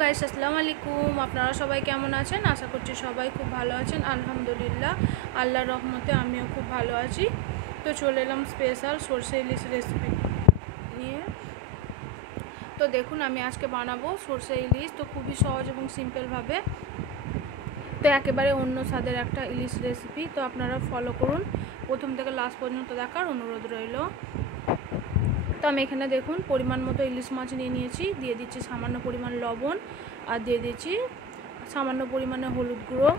Guys আসসালামু আলাইকুম। আপনারা সবাই কেমন আছেন? আশা করছি সবাই খুব ভালো আছেন। আলহামদুলিল্লাহ, আল্লাহর রহমতে আমিও খুব ভালো আছি। তো চলে এলাম স্পেশাল সরষে ইলিশ রেসিপি নিয়ে। তো দেখুন, আমি আজকে বানাবো সরষে ইলিশ। তো খুবই সহজ এবং সিম্পলভাবে, তো একেবারে অন্য স্বাদের একটা ইলিশ রেসিপি। তো আপনারা ফলো করুন, প্রথম থেকে লাস্ট পর্যন্ত দেখার অনুরোধ রইল। তো আমি এখানে দেখুন পরিমাণ মতো ইলিশ মাছ নিয়ে নিয়েছি। দিয়ে দিচ্ছি সামান্য পরিমাণ লবণ, আর দিয়ে দিচ্ছি সামান্য পরিমাণে হলুদ গুঁড়ো।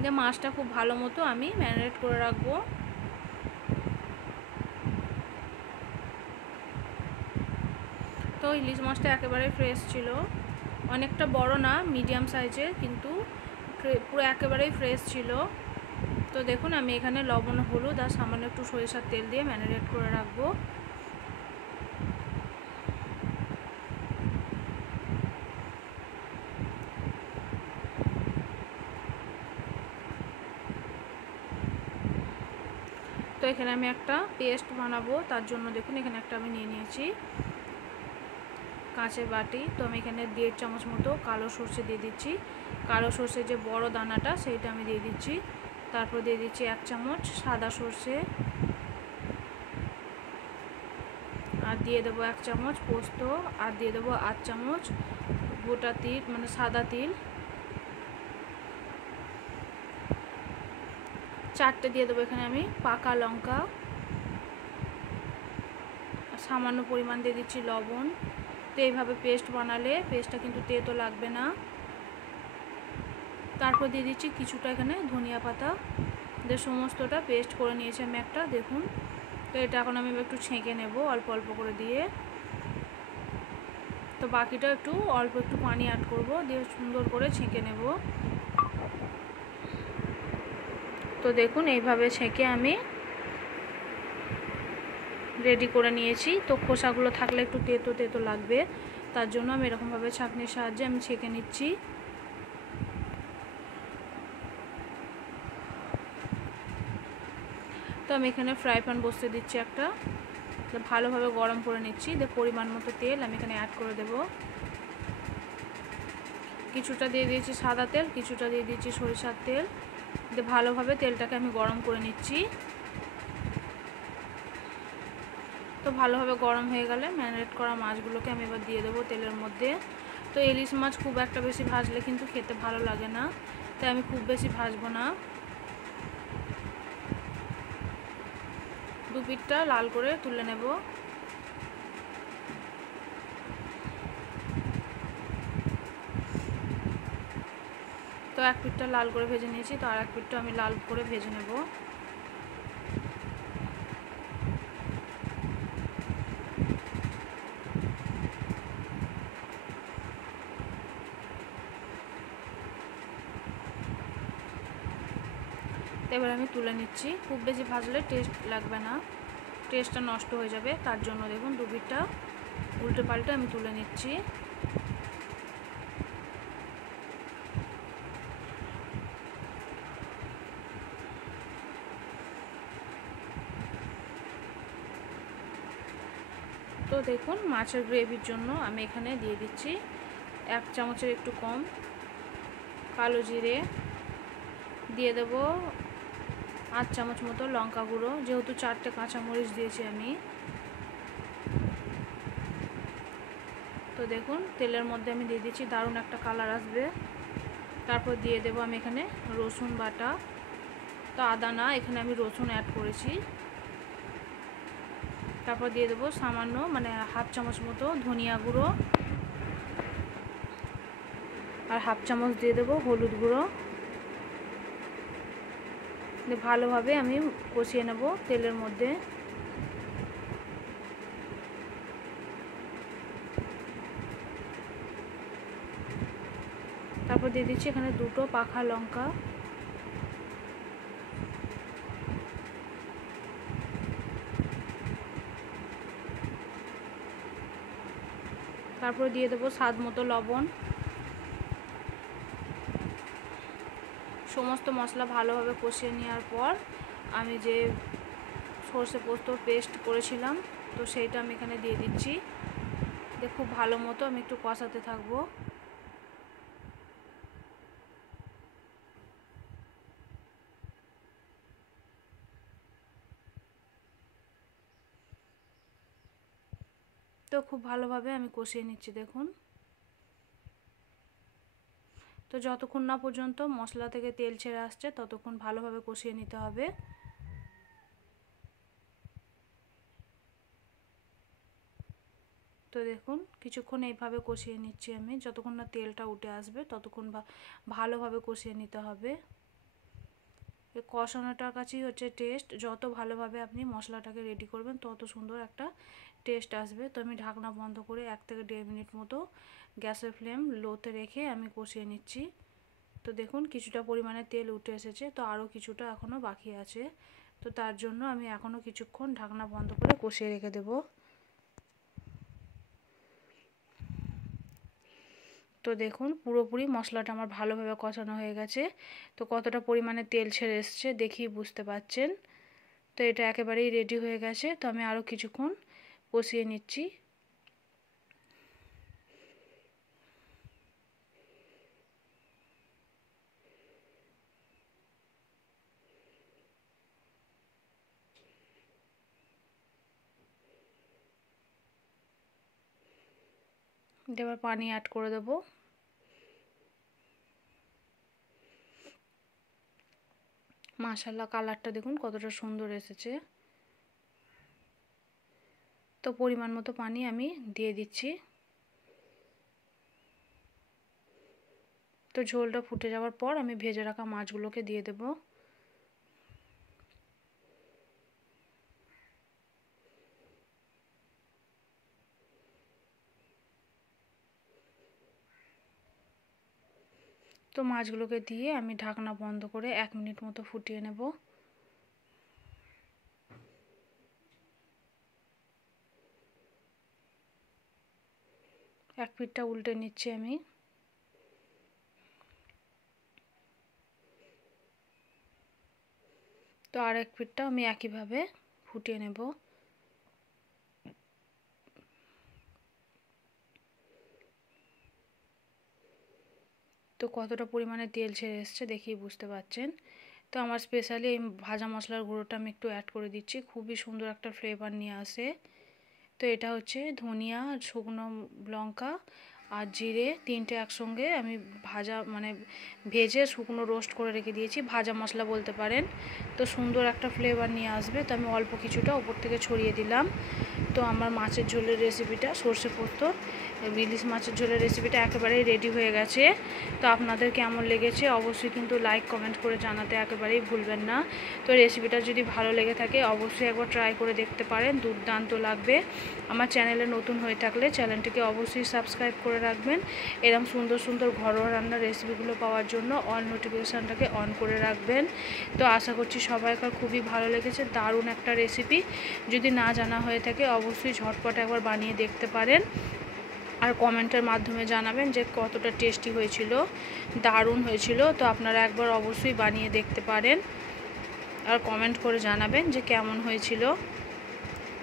দিয়ে মাছটা খুব ভালো মতো আমি ম্যারিনেট করে রাখবো। তো ইলিশ মাছটা একেবারে ফ্রেশ ছিল, অনেকটা বড় না, মিডিয়াম সাইজের, কিন্তু পুরো একেবারেই ফ্রেশ ছিল। তো দেখুন আমি এখানে লবণ, হলুদ আর সামান্য একটু সরিষার তেল দিয়ে ম্যারিনেট করে রাখবো। তো এখানে আমি একটা পেস্ট বানাবো, তার জন্য দেখুন এখানে একটা আমি নিয়ে নিয়েছি কাঁচের বাটি। তো আমি এখানে 1.5 চামচ মতো কালো সর্ষে দিয়ে দিচ্ছি। কালো সর্ষের যে বড় দানাটা সেইটা আমি দিয়ে দিচ্ছি। তারপর দিয়ে দিচ্ছি 1 চামচ সাদা সর্ষে, আর দিয়ে দেবো 1 চামচ পোস্ত, আর দিয়ে দেবো 8 চামচ গোটা তিল, মানে সাদা তিল। 4টে দিয়ে দেবো এখানে আমি পাকা লঙ্কা। সামান্য পরিমাণ দিয়ে দিচ্ছি লবণ। তো এইভাবে পেস্ট বানালে পেস্টটা কিন্তু তেতো লাগবে না। তারপর দিয়ে দিচ্ছি কিছুটা এখানে ধনিয়া পাতা। দিয়ে সমস্তটা পেস্ট করে নিয়েছি আমি একটা, দেখুন। তো এটা এখন আমি একটু ছেঁকে নেব অল্প অল্প করে দিয়ে। তো বাকিটা একটু অল্প একটু পানি অ্যাড করব, দিয়ে সুন্দর করে ছেঁকে নেব। তো দেখুন এইভাবে ছেঁকে আমি রেডি করে নিয়েছি। তো খোসাগুলো থাকলে একটু তেতো তেতো লাগবে, তার জন্য আমি এরকমভাবে ছাঁকনির সাহায্যে আমি ছেঁকে নিচ্ছি। তো আমি এখানে ফ্রাই প্যান বসিয়ে দিচ্ছি একটা, ভালোভাবে গরম করে নিচ্ছি। দিয়ে পরিমাণ মতো তেল আমি এখানে অ্যাড করে দেব। কিছুটা দিয়ে দিয়েছি সাদা তেল, কিছুটা দিয়ে দিয়েছি সরিষার তেল। দিয়ে ভালোভাবে তেলটাকে আমি গরম করে নিচ্ছি। তো ভালোভাবে গরম হয়ে গেলে ম্যারিনেট করা মাছগুলোকে আমি এবার দিয়ে দেবো তেলের মধ্যে। তো ইলিশ মাছ খুব একটা বেশি ভাজলে কিন্তু খেতে ভালো লাগে না, তাই আমি খুব বেশি ভাজবো না। দু পিঠটা লাল করে তুলে নেব। তো এক পিঠটা লাল করে ভেজে নিয়েছি, তো আর এক পিঠটা আমি লাল করে ভেজে নেব। এবার আমি তুলে নিচ্ছি। খুব বেশি ভাজলে টেস্ট লাগবে না, টেস্টটা নষ্ট হয়ে যাবে, তার জন্য দেখুন দু পিঠটা উল্টে পাল্টে আমি তুলে নিচ্ছি। তো দেখুন মাছের গ্রেভির জন্য আমি এখানে দিয়ে দিচ্ছি 1 চামচের একটু কম কালো জিরে, দিয়ে দেব 8 চামচ মতো লঙ্কা গুঁড়ো, যেহেতু 4টে কাঁচামরিচ দিয়েছি আমি। তো দেখুন তেলের মধ্যে আমি দিয়ে দিচ্ছি, দারুণ একটা কালার আসবে। তারপর দিয়ে দেব আমি এখানে রসুন বাটা। তো আদা না, এখানে আমি রসুন অ্যাড করেছি। তারপর দিয়ে দেবো সামান্য, মানে 1/2 চামচ মতো ধনিয়া গুঁড়ো, আর 1/2 চামচ দিয়ে দেবো হলুদ গুঁড়ো। ভালোভাবে আমি কষিয়ে নেব তেলের মধ্যে। তারপর দিয়ে দিচ্ছি এখানে 2টো পাকা লঙ্কা। তারপর দিয়ে দেবো স্বাদ মতো লবণ। সমস্ত মশলা ভালোভাবে কষিয়ে নেওয়ার পর আমি যে সরষে পোস্ত পেস্ট করেছিলাম তো সেইটা আমি এখানে দিয়ে দিচ্ছি। খুব ভালো মতো আমি একটু কষাতে থাকবো। তো খুব ভালোভাবে আমি কষিয়ে নিচ্ছি দেখুন। তো যতক্ষণ না পর্যন্ত মশলা থেকে তেল ছেড়ে আসছে ততক্ষণ ভালোভাবে কষিয়ে নিতে হবে। তো দেখুন কিছুক্ষণ এইভাবে কষিয়ে নিচ্ছি আমি, যতক্ষণ না তেলটা উঠে আসবে ততক্ষণ ভালোভাবে কষিয়ে নিতে হবে। এই কষানোটার কাছেই হচ্ছে টেস্ট। যত ভালোভাবে আপনি মশলাটাকে রেডি করবেন তত সুন্দর একটা টেস্ট আসবে। তো আমি ঢাকনা বন্ধ করে 1 থেকে 1.5 মিনিট মতো গ্যাসের ফ্লেম লোতে রেখে আমি কষিয়ে নিচ্ছি। তো দেখুন কিছুটা পরিমাণে তেল উঠে এসেছে, তো আরও কিছুটা এখনও বাকি আছে। তো তার জন্য আমি এখনও কিছুক্ষণ ঢাকনা বন্ধ করে কষিয়ে রেখে দেবো। তো দেখুন পুরোপুরি মশলাটা আমার ভালোভাবে কষানো হয়ে গেছে। তো কতটা পরিমাণে তেল ছেড়ে এসছে দেখেই বুঝতে পাচ্ছেন। তো এটা একেবারেই রেডি হয়ে গেছে। তো আমি আরও কিছুক্ষণ কষিয়ে নিচ্ছি। এবার পানি অ্যাড করে দেবো। মাশাআল্লাহ কালারটা দেখুন কতটা সুন্দর এসেছে। তো পরিমাণ মতো পানি আমি দিয়ে দিচ্ছি। তো ঝোলটা ফুটে যাওয়ার পর আমি ভেজে রাখা মাছগুলোকে দিয়ে দেব। তো মাছগুলোকে দিয়ে আমি ঢাকনা বন্ধ করে 1 মিনিট মতো ফুটিয়ে নেব। এক পিঠটা উল্টে নিচ্ছি আমি। তো আর এক পিঠটা আমি একইভাবে ফুটিয়ে নেব। তো কতটা পরিমাণে তেল ছেড়ে এসছে দেখেই বুঝতে পারছেন। তো আমার স্পেশালি এই ভাজা মশলার গুঁড়োটা আমি একটু অ্যাড করে দিচ্ছি, খুবই সুন্দর একটা ফ্লেভার নিয়ে আসে। তো এটা হচ্ছে ধনিয়া, শুকনো লঙ্কা আর জিরে 3টে একসঙ্গে আমি ভেজে শুকনো রোস্ট করে রেখে দিয়েছি, ভাজা মশলা বলতে পারেন। তো সুন্দর একটা ফ্লেভার নিয়ে আসবে। তো আমি অল্প কিছুটা উপর থেকে ছড়িয়ে দিলাম। তো আমার মাছের ঝোলের রেসিপিটা সর্ষে পোস্ত ইলিশ মাছের ঝোলের রেসিপিটা একেবারেই রেডি হয়ে গেছে। তো আপনাদের কেমন লেগেছে অবশ্যই কিন্তু লাইক কমেন্ট করে জানাতে একেবারেই ভুলবেন না। তো রেসিপিটা যদি ভালো লেগে থাকে অবশ্যই একবার ট্রাই করে দেখতে পারেন, দুর্দান্ত লাগবে। আমার চ্যানেলে নতুন হয়ে থাকলে চ্যানেলটিকে অবশ্যই সাবস্ক্রাইব করে রাখবেন। এরকম সুন্দর সুন্দর ঘরোয়া রান্নার রেসিপিগুলো পাওয়ার জন্য অল নোটিফিকেশানটাকে অন করে রাখবেন। তো আশা করছি সবাইকার খুবই ভালো লেগেছে, দারুণ একটা রেসিপি। যদি না জানা হয়ে থাকে অবশ্যই ঝটপট একবার বানিয়ে দেখতে পারেন আর কমেন্টের মাধ্যমে জানাবেন যে কতটা টেস্টি হয়েছিল, দারুণ হয়েছিল। তো আপনারা একবার অবশ্যই বানিয়ে দেখতে পারেন আর কমেন্ট করে জানাবেন যে কেমন হয়েছিল।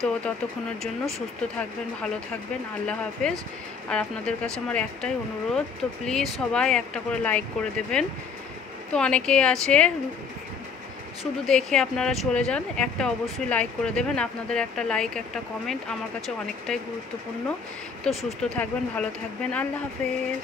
তো ততক্ষণের জন্য সুস্থ থাকবেন, ভালো থাকবেন, আল্লাহ হাফেজ। আর আপনাদের কাছে আমার একটাই অনুরোধ, তো প্লিজ সবাই একটা করে লাইক করে দেবেন। তো অনেকেই আছে শুধু দেখে আপনারা চলে যান, একটা অবশ্যই লাইক করে দেবেন। আপনাদের একটা লাইক একটা কমেন্ট আমার কাছে অনেকটাই গুরুত্বপূর্ণ। তো সুস্থ থাকবেন, ভালো থাকবেন, আল্লাহ হাফেজ।